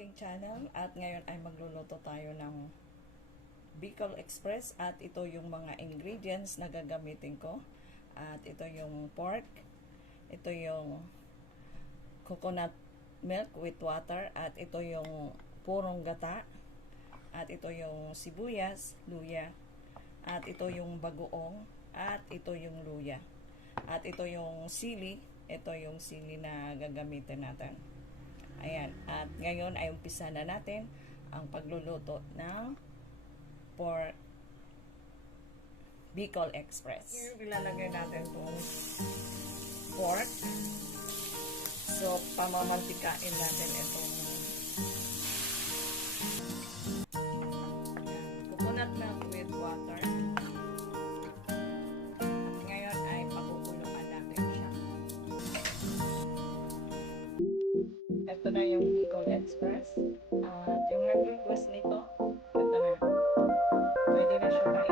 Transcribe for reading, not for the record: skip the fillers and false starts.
aking channel at ngayon ay magluluto tayo ng Bicol Express at ito yung mga ingredients na gagamitin ko. At ito yung pork, ito yung coconut milk with water, at ito yung purong gata, at ito yung sibuyas, luya, at ito yung bagoong, at ito yung luya, at ito yung sili, ito yung sili na gagamitin natin. Ayan, at ngayon ay umpisa na natin ang pagluluto ng pork Bicol Express. Here, ilalagay natin itong pork. So, pamamantikain natin itong coconut milk with water. At ngayon ay pakukuluan natin siya. Ito na yung Bicol Express. At yung nag-request nito, ito na. Pwede na siya kainin.